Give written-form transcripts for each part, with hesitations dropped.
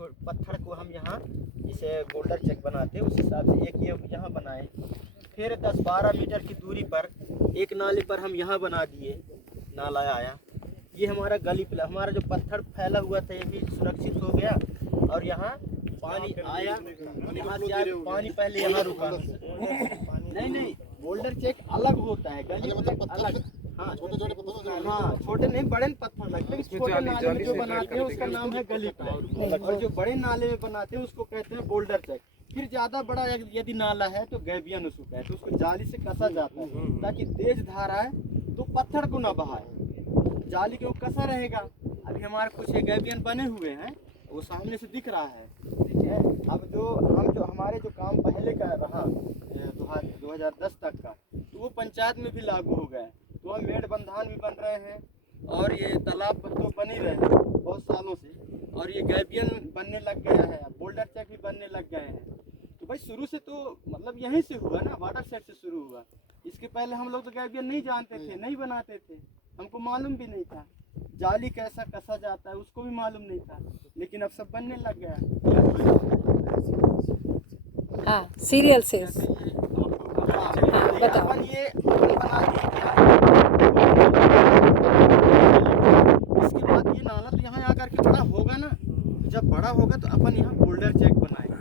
पत्थर को हम यहाँ इसे बोल्डर चेक बनाते हैं, उस हिसाब से एक ये यहाँ बनाए। फिर 10-12 मीटर की दूरी पर एक नाले पर हम यहाँ बना दिए, नाला आया। ये हमारा गली हमारा जो पत्थर फैला हुआ था ये भी सुरक्षित हो गया, और यहाँ पानी आया, यहाँ से आया, पानी पहले यहाँ रुका। नहीं, बोल्डर चेक अलग होता है, गली प्लेग अलग। हाँ, छोटे नहीं बड़े पत्थर लगते हैं। छोटे नाले में जो बनाते हैं उसका नाम है गली प्लेग, और जो बड़े नाले में बनाते हैं उसको कहते हैं बोल्डर चेक। फिर ज्यादा बड़ा यदि नाला है तो गैबियन उसको कहते हैं, उसको जाली से कसा जाता है ताकि तेज धारा है तो पत्थर को ना बहाए, जाली के वो कसा रहेगा। अभी हमारे कुछ गैबियन बने हुए हैं, वो सामने से दिख रहा है, ठीक है। अब जो हमारे जो काम पहले का रहा 2010 तक का, तो वो पंचायत में भी लागू हो गया। तो हम मेड़ बंधान भी बन रहे हैं, और ये तालाब तो बन ही रहे हैं बहुत सालों से, और ये गैबियन बनने लग गया है, बोल्डर चेक भी बनने लग गए हैं। तो भाई शुरू से तो मतलब यहीं से हुआ ना, वाटर सेट से शुरू हुआ। इसके पहले हम लोग तो गैबियन नहीं जानते थे, नहीं बनाते थे, हमको मालूम भी नहीं था। जाली कैसा कसा जाता है उसको भी मालूम नहीं था, लेकिन अब सब बनने लग गया। हाँ, सीरियल से बताओ। अपन ये बना दिए क्या, इसके बाद ये नाला तो यहाँ आकर के बड़ा होगा ना, जब बड़ा होगा तो अपन यहाँ बोल्डर चेक बनाएंगे,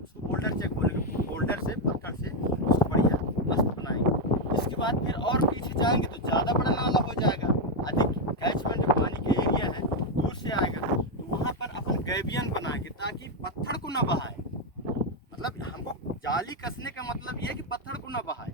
उसको बोल्डर चेक बोलेंगे। बोल्डर से पत्थर से उसको बढ़िया मस्त बनाएंगे। इसके बाद फिर और पीछे जाएंगे तो ज़्यादा बड़ा नाला हो जाएगा, अधिक कैचमेंट जो पानी के एरिया है दूर से आएगा, तो वहाँ पर अपन गैबियन बनाएंगे ताकि पत्थर को ना बहाए। मतलब हमको जाली कसने का मतलब ये है कि पत्थर को ना बहाए,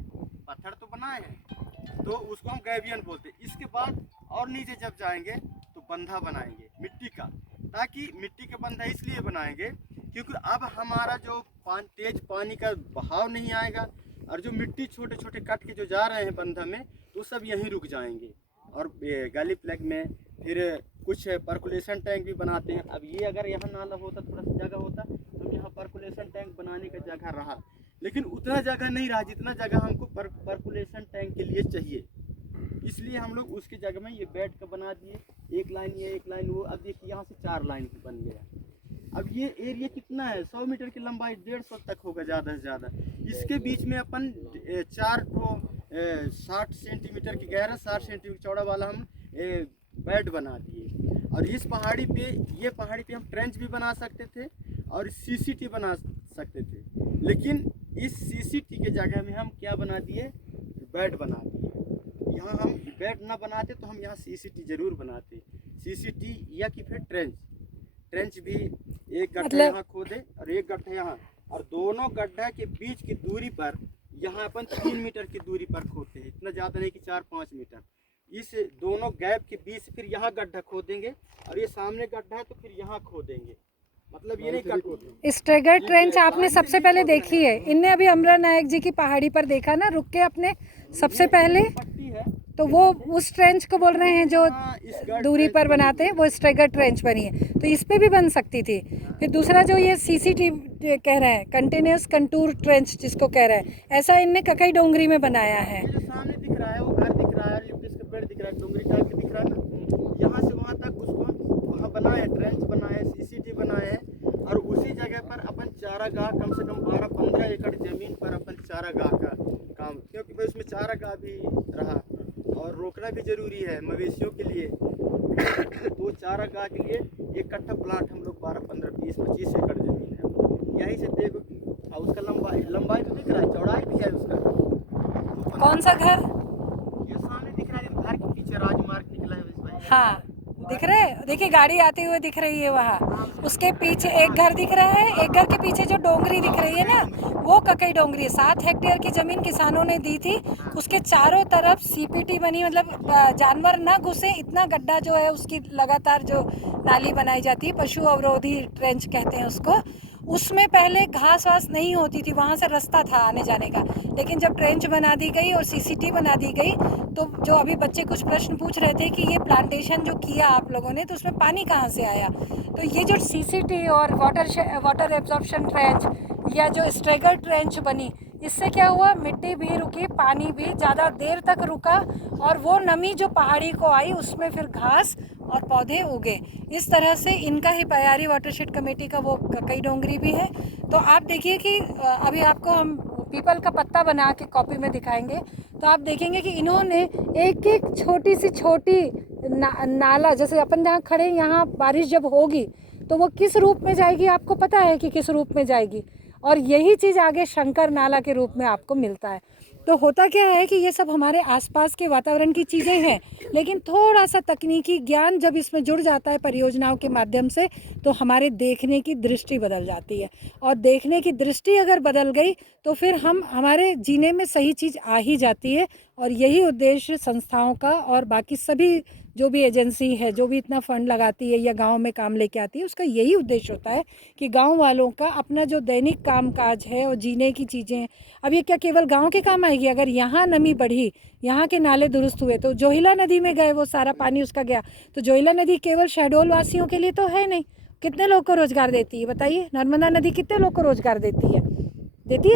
पत्थर तो बनाए हैं तो उसको हम गैबियन बोलते हैं। इसके बाद और नीचे जब जाएंगे तो बंधा बनाएंगे मिट्टी का, ताकि मिट्टी का बंधा इसलिए बनाएंगे क्योंकि अब हमारा जो तेज पानी का बहाव नहीं आएगा, और जो मिट्टी छोटे छोटे कट के जो जा रहे हैं बंधा में तो सब यहीं रुक जाएंगे। और गली प्लेग में फिर कुछ पर्कुलेशन टैंक भी बनाते हैं। अब ये अगर यहाँ नाला होता, थोड़ा सा जगह होता तो यहाँ पर्कुलेशन टैंक बनाने का जगह रहा, लेकिन उतना जगह नहीं रहा जितना जगह हमको पर्कुलेशन टैंक के लिए चाहिए। इसलिए हम लोग उसकी जगह में ये बेड का बना दिए, एक लाइन ये एक लाइन वो। अब देखिए यहाँ से 4 लाइन बन गया। अब ये एरिया कितना है, 100 मीटर की लंबाई, 150 तक होगा ज़्यादा से ज़्यादा। इसके बीच में अपन 4 60 सेंटीमीटर की गहरा, 60 सेंटीमीटर चौड़ा वाला हम बेड बना दिए। और इस पहाड़ी पे हम ट्रेंच भी बना सकते थे और सीसीटी बना सकते थे, लेकिन इस सीसीटी के जगह में हम क्या बना दिए, बेड बना दिए। यहाँ हम बेड ना बनाते तो हम यहाँ सीसीटी जरूर बनाते, सीसीटी या कि फिर ट्रेंच भी एक गड्ढा यहाँ खोदे और एक गड्ढा यहाँ, और दोनों गड्ढा के बीच की दूरी पर यहाँ अपन 3 मीटर की दूरी पर खोदते हैं, इतना ज़्यादा नहीं कि 4-5 मीटर। इस दोनों गैप के बीच फिर यहाँ गड्ढा खोदेंगे, और ये सामने गड्ढा है तो फिर यहाँ खोदेंगे। मतलब ये नहीं स्ट्रेगर ट्रेंच आपने सबसे पहले देखी है, इनने अभी अमरा नायक जी की पहाड़ी पर देखा ना, रुक के अपने सबसे पहले, तो वो उस ट्रेंच को बोल रहे हैं जो दूरी पर बनाते हैं, वो स्ट्रेगर ट्रेंच बनी है, तो इस पे भी बन सकती थी। फिर दूसरा जो ये सीसीटी कह रहा है, कंटिन्यूस कंटूर ट्रेंच जिसको कह रहा है, ऐसा इनने ककई डोंगरी में बनाया है। जो सामने दिख रहा है वो घर दिख रहा है, इसका पेड़ दिख रहा है, डोंगरी टाइप का दिख रहा है ना, यहाँ से वहाँ तक उसको वहाँ बनाए, ट्रेंच बनाए, सीसीटी बनाए, और उसी जगह पर अपन चारागाह कम से कम 12-15 एकड़ जमीन पर अपन चारागाह का काम, क्योंकि भाई उसमें चारागाह भी रहा और रोकना भी जरूरी है मवेशियों के लिए। तो चारागाह के लिए एक कट्ठा प्लाट हम लोग 12-15-20-25 एकड़ जमीन है, यहीं से देखो उसका लंबाई तो दिख रहा है, चौड़ाई भी है उसका। कौन सा घर? ये सामने दिख रहा है, घर के पीछे राजमार्ग निकला है। हाँ दिख रहे हैं, देखिए गाड़ी आते हुए दिख रही है वहाँ, उसके पीछे एक घर दिख रहा है, एक घर के पीछे जो डोंगरी दिख रही है ना, वो ककई डोंगरी है। 7 हेक्टेयर की जमीन किसानों ने दी थी, उसके चारों तरफ सीपीटी बनी, मतलब जानवर ना घुसे इतना गड्ढा जो है उसकी लगातार जो नाली बनाई जाती है, पशु अवरोधी ट्रेंच कहते हैं उसको। उसमें पहले घास वास नहीं होती थी, वहाँ से रास्ता था आने जाने का, लेकिन जब ट्रेंच बना दी गई और सीसीटी बना दी गई, तो जो अभी बच्चे कुछ प्रश्न पूछ रहे थे कि ये प्लांटेशन जो किया आप लोगों ने, तो उसमें पानी कहाँ से आया, तो ये जो सीसीटी और वाटर एब्जॉर्प्शन ट्रेंच या जो स्ट्रेगर ट्रेंच बनी, इससे क्या हुआ, मिट्टी भी रुकी, पानी भी ज़्यादा देर तक रुका, और वो नमी जो पहाड़ी को आई उसमें फिर घास और पौधे उगे। इस तरह से इनका ही पयारी वाटरशेड कमेटी का वो ककई डोंगरी भी है। तो आप देखिए कि अभी आपको हम पीपल का पत्ता बना के कॉपी में दिखाएंगे, तो आप देखेंगे कि इन्होंने एक एक छोटी सी छोटी नाला, जैसे अपन जहाँ खड़े यहाँ बारिश जब होगी तो वो किस रूप में जाएगी आपको पता है कि किस रूप में जाएगी, और यही चीज़ आगे शंकर नाला के रूप में आपको मिलता है। तो होता क्या है कि ये सब हमारे आसपास के वातावरण की चीज़ें हैं, लेकिन थोड़ा सा तकनीकी ज्ञान जब इसमें जुड़ जाता है परियोजनाओं के माध्यम से, तो हमारे देखने की दृष्टि बदल जाती है। और देखने की दृष्टि अगर बदल गई तो फिर हमारे जीने में सही चीज़ आ ही जाती है। और यही उद्देश्य संस्थाओं का और बाकी सभी जो भी एजेंसी है, जो भी इतना फंड लगाती है या गांव में काम लेके आती है, उसका यही उद्देश्य होता है कि गांव वालों का अपना जो दैनिक कामकाज है और जीने की चीज़ें, अब ये क्या केवल गांव के काम आएगी? अगर यहाँ नमी बढ़ी, यहाँ के नाले दुरुस्त हुए, तो जोहिला नदी में गए वो सारा पानी उसका गया, तो जोहिला नदी केवल शहडोल वासियों के लिए तो है नहीं, कितने लोग को रोजगार देती है बताइए? नर्मदा नदी कितने लोग को रोजगार देती है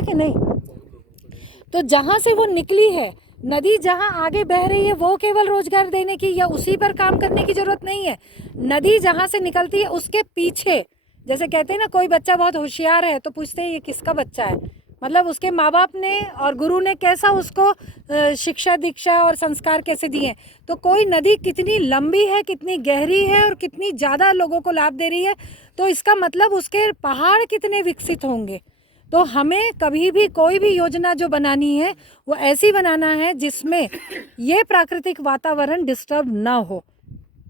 कि नहीं? तो जहाँ से वो निकली है नदी, जहाँ आगे बह रही है, वो केवल रोजगार देने की या उसी पर काम करने की जरूरत नहीं है। नदी जहाँ से निकलती है उसके पीछे, जैसे कहते हैं ना, कोई बच्चा बहुत होशियार है तो पूछते हैं ये किसका बच्चा है, मतलब उसके माँ बाप ने और गुरु ने कैसा उसको शिक्षा दीक्षा और संस्कार कैसे दिए। तो कोई नदी कितनी लंबी है, कितनी गहरी है और कितनी ज़्यादा लोगों को लाभ दे रही है, तो इसका मतलब उसके पहाड़ कितने विकसित होंगे। तो हमें कभी भी कोई भी योजना जो बनानी है वो ऐसी बनाना है जिसमें ये प्राकृतिक वातावरण डिस्टर्ब ना हो,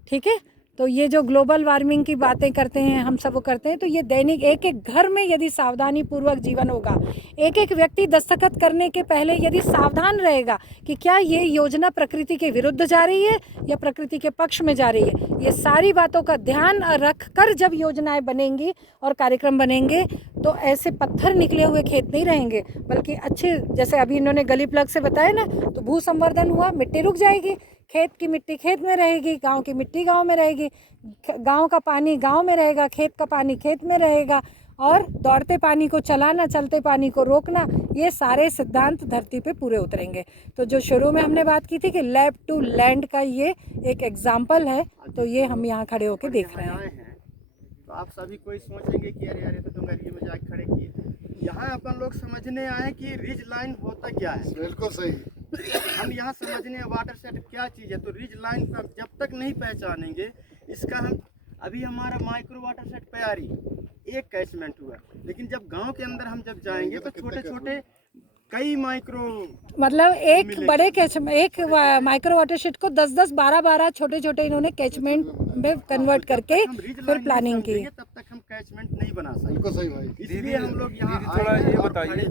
ठीक है? तो ये जो ग्लोबल वार्मिंग की बातें करते हैं हम सब करते हैं, तो ये दैनिक एक एक घर में यदि सावधानी पूर्वक जीवन होगा, एक एक व्यक्ति दस्तखत करने के पहले यदि सावधान रहेगा कि क्या ये योजना प्रकृति के विरुद्ध जा रही है या प्रकृति के पक्ष में जा रही है, ये सारी बातों का ध्यान रख कर जब योजनाएं बनेंगी और कार्यक्रम बनेंगे, तो ऐसे पत्थर निकले हुए खेत नहीं रहेंगे, बल्कि अच्छे, जैसे अभी इन्होंने गली प्लग से बताया ना, तो भू संवर्धन हुआ, मिट्टी रुक जाएगी, खेत की मिट्टी खेत में रहेगी, गांव की मिट्टी गांव में रहेगी, गांव का पानी गांव में रहेगा, खेत का पानी खेत में रहेगा, और दौड़ते पानी को चलाना, चलते पानी को रोकना, ये सारे सिद्धांत धरती पे पूरे उतरेंगे। तो जो शुरू में हमने बात की थी कि लैब टू लैंड का ये एक एग्जाम्पल है, तो ये हम यहाँ खड़े होकर देख रहे हैं। तो आप सभी कोई सोचेंगे कि अरे तो डोंगरिया में जाके खड़े किए। यहाँ अपन लोग समझने आए कि रिज लाइन होता क्या है। बिल्कुल सही। हम यहाँ समझने वाटरशेड क्या चीज़ है, तो रिज लाइन का जब तक नहीं पहचानेंगे इसका, हम अभी हमारा माइक्रो वाटरशेड पयारी एक कैचमेंट हुआ, लेकिन जब गांव के अंदर हम जब जाएंगे तो छोटे छोटे कई माइक्रो, मतलब एक बड़े एक माइक्रो वाटरशेड को 10-10, 12-12 छोटे छोटे इन्होंने कैचमेंट में कन्वर्ट करके फिर प्लानिंग की। तब तक हम कैचमेंट नहीं बना सकते। सही भाई। इसलिए हम लोग यहाँ थोड़ा ये बताइए